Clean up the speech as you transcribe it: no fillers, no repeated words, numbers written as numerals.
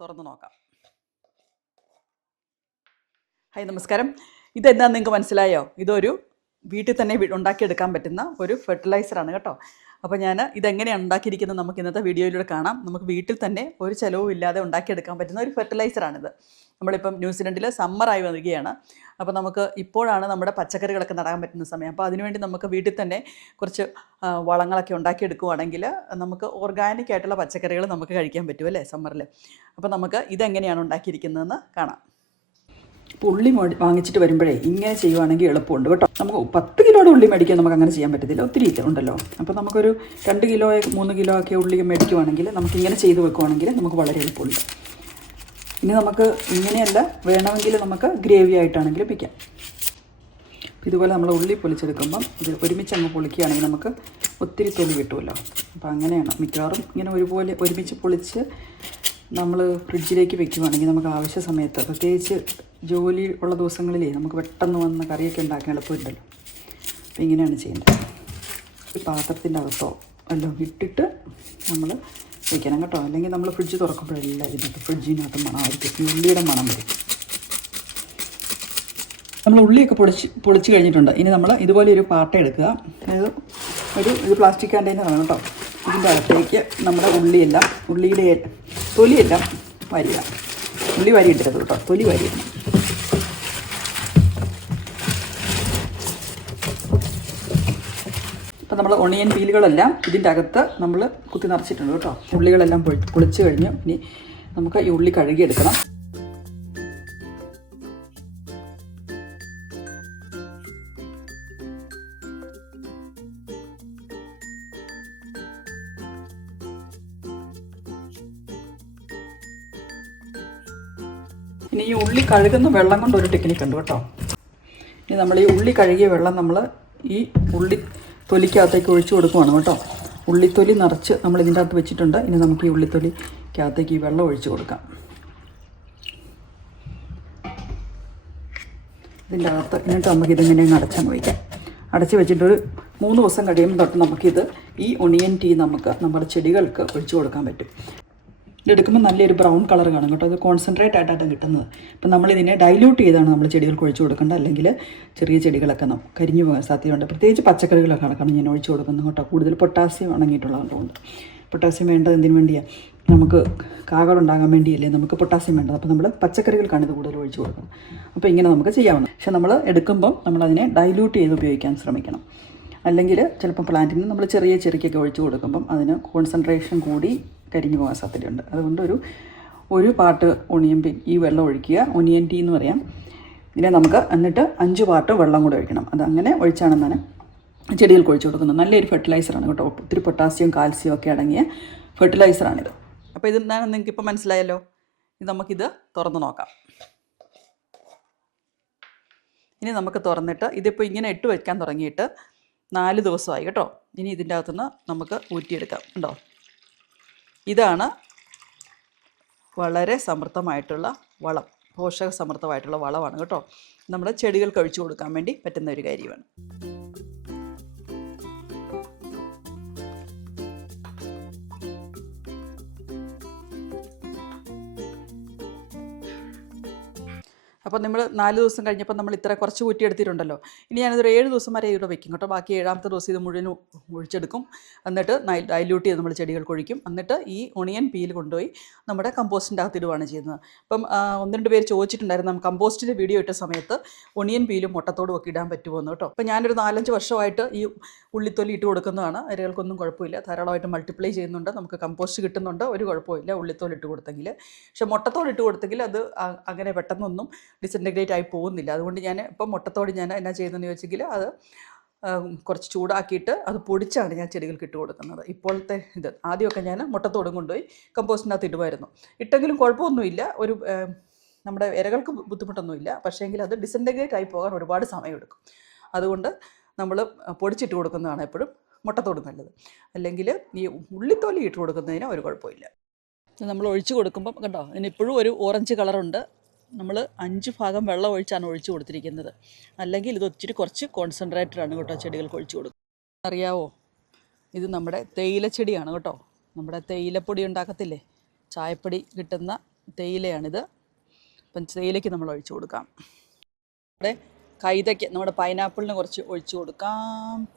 തുറന്ന് നോക്കാം. ഹായ്, നമസ്കാരം. ഇതെന്താണെന്ന് നിങ്ങൾക്ക് മനസ്സിലായോ? ഇതൊരു വീട്ടിൽ തന്നെ ഉണ്ടാക്കിയെടുക്കാൻ പറ്റുന്ന ഒരു ഫെർട്ടിലൈസറാണ് കേട്ടോ. അപ്പോൾ ഞാൻ ഇതെങ്ങനെയാണ് ഉണ്ടാക്കിയിരിക്കുന്നത് നമുക്ക് ഇന്നത്തെ വീഡിയോയിലൂടെ കാണാം. നമുക്ക് വീട്ടിൽ തന്നെ ഒരു ചിലവും ഇല്ലാതെ ഉണ്ടാക്കിയെടുക്കാൻ പറ്റുന്ന ഒരു ഫെർട്ടിലൈസറാണിത്. നമ്മളിപ്പം ന്യൂസിലൻഡിൽ സമ്മറായി വരികയാണ്. അപ്പോൾ നമുക്ക് ഇപ്പോഴാണ് നമ്മുടെ പച്ചക്കറികളൊക്കെ നടാൻ പറ്റുന്ന സമയം. അപ്പോൾ അതിനുവേണ്ടി നമുക്ക് വീട്ടിൽ തന്നെ കുറച്ച് വളങ്ങളൊക്കെ ഉണ്ടാക്കിയെടുക്കുകയാണെങ്കിൽ നമുക്ക് ഓർഗാനിക് ആയിട്ടുള്ള പച്ചക്കറികൾ നമുക്ക് കഴിക്കാൻ പറ്റും അല്ലേ സമ്മറിൽ. അപ്പോൾ നമുക്ക് ഇതെങ്ങനെയാണ് ഉണ്ടാക്കിയിരിക്കുന്നതെന്ന് കാണാം. ഉള്ളി വാങ്ങിച്ചിട്ട് വരുമ്പോഴേ ഇങ്ങനെ ചെയ്യുവാണെങ്കിൽ എളുപ്പമുണ്ട് കേട്ടോ. നമുക്ക് 10 കിലോയുടെ ഉള്ളി മേടിക്കാൻ നമുക്ക് അങ്ങനെ ചെയ്യാൻ പറ്റത്തില്ല, ഒത്തിരി ഉണ്ടല്ലോ. അപ്പോൾ നമുക്കൊരു 2 കിലോ 3 കിലോ ഒക്കെ ഉള്ളി മേടിക്കുവാണെങ്കിൽ നമുക്കിങ്ങനെ ചെയ്ത് വെക്കുവാണെങ്കിൽ നമുക്ക് വളരെ എളുപ്പമുണ്ട്. ഇനി നമുക്ക് ഇങ്ങനെയല്ല, വേണമെങ്കിൽ നമുക്ക് ഗ്രേവി ആയിട്ടാണെങ്കിലും വയ്ക്കാം. ഇതുപോലെ നമ്മൾ ഉള്ളി പൊളിച്ചെടുക്കുമ്പം ഇത് ഒരുമിച്ച് അങ്ങ് പൊളിക്കുകയാണെങ്കിൽ നമുക്ക് ഒത്തിരി തൊലി കിട്ടുമല്ലോ. അപ്പോൾ അങ്ങനെയാണ് മിക്കവാറും ഇങ്ങനെ ഒരുമിച്ച് പൊളിച്ച് നമ്മൾ ഫ്രിഡ്ജിലേക്ക് വെക്കുകയാണെങ്കിൽ നമുക്ക് ആവശ്യ സമയത്ത്, പ്രത്യേകിച്ച് ജോലി ഉള്ള ദിവസങ്ങളിലേ നമുക്ക് പെട്ടെന്ന് വന്ന് കറിയൊക്കെ ഉണ്ടാക്കാൻ എളുപ്പമുണ്ടല്ലോ. അപ്പോൾ ഇങ്ങനെയാണ് ചെയ്യേണ്ടത്. ഒരു പാത്രത്തിൻ്റെ അകത്തോ എല്ലാം ഇട്ടിട്ട് നമ്മൾ വയ്ക്കണം കേട്ടോ. അല്ലെങ്കിൽ നമ്മൾ ഫ്രിഡ്ജ് തുറക്കുമ്പോഴെല്ലാം ഇതിനകത്ത് ഫ്രിഡ്ജിനകത്ത് മണമായിരിക്കും, ഈ ഉള്ളിയുടെ മണം വരും. നമ്മൾ ഉള്ളിയൊക്കെ പൊളിച്ച് കഴിഞ്ഞിട്ടുണ്ട്. ഇനി നമ്മൾ ഇതുപോലെ ഒരു പാട്ട എടുക്കുക. അതായത് ഇത് പ്ലാസ്റ്റിക് കണ്ടെയ്നറാണ് കേട്ടോ. ഇതിൻ്റെ അകത്തേക്ക് നമ്മുടെ ഉള്ളിയുടെ തൊലിയെല്ലാം വാരിക. ഉള്ളി വാരി ഇട്ടത് കേട്ടോ, തൊലി വാരിയിടണം. അപ്പോൾ നമ്മൾ ഒണിയൻ പീലുകളെല്ലാം ഇതിൻ്റെ അകത്ത് നമ്മൾ കുത്തി നിറച്ചിട്ടുണ്ട് കേട്ടോ. ഉള്ളികളെല്ലാം പൊളിച്ച് കഴിഞ്ഞ് ഇനി നമുക്ക് ഈ ഉള്ളി കഴുകിയെടുക്കണം. ഇനി ഈ ഉള്ളി കഴുകുന്ന വെള്ളം കൊണ്ട് ഒരു ടെക്നിക്ക് ഉണ്ട് കേട്ടോ. ഇനി നമ്മൾ ഈ ഉള്ളി കഴുകിയ വെള്ളം നമ്മൾ ഈ ഉള്ളി തൊലിക്കകത്തേക്ക് ഒഴിച്ചു കൊടുക്കുവാണ് കേട്ടോ. ഉള്ളിത്തൊലി നിറച്ച് നമ്മൾ ഇതിൻ്റെ അകത്ത് വെച്ചിട്ടുണ്ട്. ഇനി നമുക്ക് ഈ ഉള്ളിത്തൊലിക്കകത്തേക്ക് ഈ വെള്ളം ഒഴിച്ചു കൊടുക്കാം. ഇതിൻ്റെ അകത്ത് എന്നിട്ട് നമുക്കിതിങ്ങനെ അടച്ചങ്ങ് വയ്ക്കാം. അടച്ച് വെച്ചിട്ടൊരു 3 ദിവസം കഴിയുമ്പോൾ തൊട്ട് നമുക്കിത് ഈ ഒണിയൻ ടീ നമുക്ക് നമ്മുടെ ചെടികൾക്ക് ഒഴിച്ചു കൊടുക്കാൻ പറ്റും. ഇതെടുക്കുമ്പോൾ നല്ലൊരു ബ്രൗൺ കളർ കാണും കേട്ടോ. അത് കോൺസെൻട്രേറ്റ് ആയിട്ടാണ് കിട്ടുന്നത്. അപ്പം നമ്മളിതിനെ ഡൈല്യൂട്ട് ചെയ്താണ് നമ്മൾ ചെടികൾക്ക് ഒഴിച്ചു കൊടുക്കേണ്ടത്. അല്ലെങ്കിൽ ചെറിയ ചെടികളൊക്കെ കരിഞ്ഞു പോകാൻ സാധ്യതയുണ്ട്. പ്രത്യേകിച്ച് പച്ചക്കറികളൊക്കെ കണക്കാണ് ഞാൻ ഒഴിച്ചു കൊടുക്കുന്നത് കേട്ടോ. കൂടുതൽ പൊട്ടാസ്യം അടങ്ങിയിട്ടുള്ളതുകൊണ്ട്. പൊട്ടാസ്യം വേണ്ടത് എന്തിനു വേണ്ടിയാണ്? നമുക്ക് കാകളുണ്ടാകാൻ വേണ്ടിയല്ലേ നമുക്ക് പൊട്ടാസ്യം വേണ്ടത്. അപ്പോൾ നമ്മൾ പച്ചക്കറികൾക്കാണ് ഇത് കൂടുതൽ ഒഴിച്ചു കൊടുക്കുന്നത്. അപ്പോൾ ഇങ്ങനെ നമുക്ക് ചെയ്യാവുന്നത്. പക്ഷേ നമ്മൾ എടുക്കുമ്പം നമ്മളതിനെ ഡൈല്യൂട്ട് ചെയ്ത് ഉപയോഗിക്കാൻ ശ്രമിക്കണം. അല്ലെങ്കിൽ ചിലപ്പോൾ പ്ലാന്റിന് നമ്മൾ ചെറിയൊക്കെ ഒഴിച്ചു കൊടുക്കുമ്പം അതിന് കോൺസെൻട്രേഷൻ കൂടി കരിഞ്ഞു പോകാൻ സാധ്യതയുണ്ട്. അതുകൊണ്ട് ഒരു പാട്ട് ഈ വെള്ളം ഒഴിക്കുക. ഒണിയൻ ടീ എന്ന് പറയാം. ഇതിനെ നമുക്ക് എന്നിട്ട് 5 പാട്ട് വെള്ളം കൂടെ ഒഴിക്കണം. അതങ്ങനെ ഒഴിച്ചാണെന്നാണ് ചെടികൾക്ക് ഒഴിച്ചു കൊടുക്കുന്നത്. നല്ലൊരു ഫെർട്ടിലൈസറാണ് കേട്ടോ. ഒത്തിരി പൊട്ടാസ്യം കാൽസ്യം ഒക്കെ അടങ്ങിയ ഫെർട്ടിലൈസറാണിത്. അപ്പോൾ ഇതെന്താണെന്ന് നിങ്ങൾക്കിപ്പോൾ മനസ്സിലായല്ലോ. ഇത് നമുക്കിത് തുറന്ന് നോക്കാം. ഇനി നമുക്ക് തുറന്നിട്ട് ഇതിപ്പോൾ ഇങ്ങനെ ഇട്ട് വയ്ക്കാൻ തുടങ്ങിയിട്ട് 4 ദിവസമായി കേട്ടോ. ഇനി ഇതിൻ്റെ അകത്തുനിന്ന് നമുക്ക് ഊറ്റിയെടുക്കാം. ഉണ്ടോ? ഇതാണ് വളരെ സമൃദ്ധമായിട്ടുള്ള വളം, പോഷക സമൃദ്ധമായിട്ടുള്ള വളമാണ് കേട്ടോ. നമ്മുടെ ചെടികൾക്ക് ഒഴിച്ചു കൊടുക്കാൻ വേണ്ടി പറ്റുന്ന ഒരു കാര്യമാണ്. അപ്പോൾ നമ്മൾ 4 ദിവസം കഴിഞ്ഞപ്പോൾ നമ്മൾ ഇത്ര കുറച്ച് ഊറ്റിയെടുത്തിട്ടുണ്ടല്ലോ. ഇനി ഞാനിതൊരു 7 ദിവസം വരെ ഇവിടെ വെക്കും കേട്ടോ. ബാക്കി 7ാമത്തെ ദിവസം ഇത് മുഴുവൻ ഒഴിച്ചെടുക്കും. എന്നിട്ട് ഡൈല്യൂട്ട് ചെയ്ത് നമ്മൾ ചെടികൾക്ക് ഒഴിക്കും. എന്നിട്ട് ഈ ഒണിയൻ പീൽ കൊണ്ടുപോയി നമ്മുടെ കമ്പോസ്റ്റിൻ്റെ അകത്ത് ഇടുകയാണ് ചെയ്യുന്നത്. അപ്പം 1-2 പേര് ചോദിച്ചിട്ടുണ്ടായിരുന്നു നമുക്ക് കമ്പോസ്റ്റിൻ്റെ വീഡിയോ ഇട്ട സമയത്ത് ഒണിയൻ പീലും മുട്ടത്തോടും ഒക്കെ ഇടാൻ പറ്റുമോ എന്ന് കേട്ടോ. അപ്പോൾ ഞാനൊരു 4-5 വർഷമായിട്ട് ഈ ഉള്ളിത്തൊലി ഇട്ട് കൊടുക്കുന്നതാണ്. ഇരകൾക്കൊന്നും കുഴപ്പമില്ല, ധാരാളമായിട്ട് മൾട്ടിപ്ലൈ ചെയ്യുന്നുണ്ട്, നമുക്ക് കമ്പോസ്റ്റ് കിട്ടുന്നുണ്ട്, ഒരു കുഴപ്പമില്ല ഉള്ളിത്തോൽ ഇട്ട് കൊടുത്തെങ്കിൽ. പക്ഷേ മുട്ടത്തോട് ഇട്ട് കൊടുത്തെങ്കിൽ അത് അങ്ങനെ പെട്ടെന്നൊന്നും ഡിസിൻറ്റഗ്രേറ്റ് ആയി പോകുന്നില്ല. അതുകൊണ്ട് ഞാൻ ഇപ്പം മുട്ടത്തോട് ഞാൻ എന്നാ ചെയ്യുന്നതെന്ന് ചോദിച്ചെങ്കിൽ അത് കുറച്ച് ചൂടാക്കിയിട്ട് അത് പൊടിച്ചാണ് ഞാൻ ചെടികൾക്ക് ഇട്ട് കൊടുക്കുന്നത്. ഇപ്പോഴത്തെ ആദ്യമൊക്കെ ഞാൻ മുട്ടത്തോടും കൊണ്ടുപോയി കമ്പോസ്റ്റിനകത്ത് ഇടുമായിരുന്നു. ഇട്ടെങ്കിലും കുഴപ്പമൊന്നുമില്ല, നമ്മുടെ ഇരകൾക്ക് ബുദ്ധിമുട്ടൊന്നുമില്ല. പക്ഷേങ്കിൽ അത് ഡിസിൻറ്റഗ്രേറ്റ് ആയി പോകാൻ ഒരുപാട് സമയമെടുക്കും. അതുകൊണ്ട് നമ്മൾ പൊടിച്ചിട്ട് കൊടുക്കുന്നതാണ് എപ്പോഴും മുട്ടത്തോട് നല്ലത്. അല്ലെങ്കിൽ ഈ ഉള്ളിത്തോലി ഇട്ട് കൊടുക്കുന്നതിന് ഒരു കുഴപ്പമില്ല. നമ്മൾ ഒഴിച്ച് കൊടുക്കുമ്പം കണ്ടോ, ഇതിനിപ്പോഴും ഒരു ഓറഞ്ച് കളറുണ്ട്. നമ്മൾ 5 ഭാഗം വെള്ളം ഒഴിച്ചാണ് ഒഴിച്ചു കൊടുത്തിരിക്കുന്നത്. അല്ലെങ്കിൽ ഇത് ഒത്തിരി കുറച്ച് കോൺസെൻട്രേറ്റഡാണ് കേട്ടോ ചെടികൾക്ക് ഒഴിച്ചു കൊടുക്കും. അറിയാവോ, ഇത് നമ്മുടെ തേയില ചെടിയാണ് കേട്ടോ. നമ്മുടെ തേയിലപ്പൊടി ഉണ്ടാക്കത്തില്ലേ, ചായപ്പൊടി കിട്ടുന്ന തേയിലയാണിത്. അപ്പം തേയിലയ്ക്ക് നമ്മൾ ഒഴിച്ചു കൊടുക്കാം. ഇവിടെ കൈതയ്ക്ക് നമ്മുടെ പൈനാപ്പിളിന് കുറച്ച് ഒഴിച്ചു കൊടുക്കാം.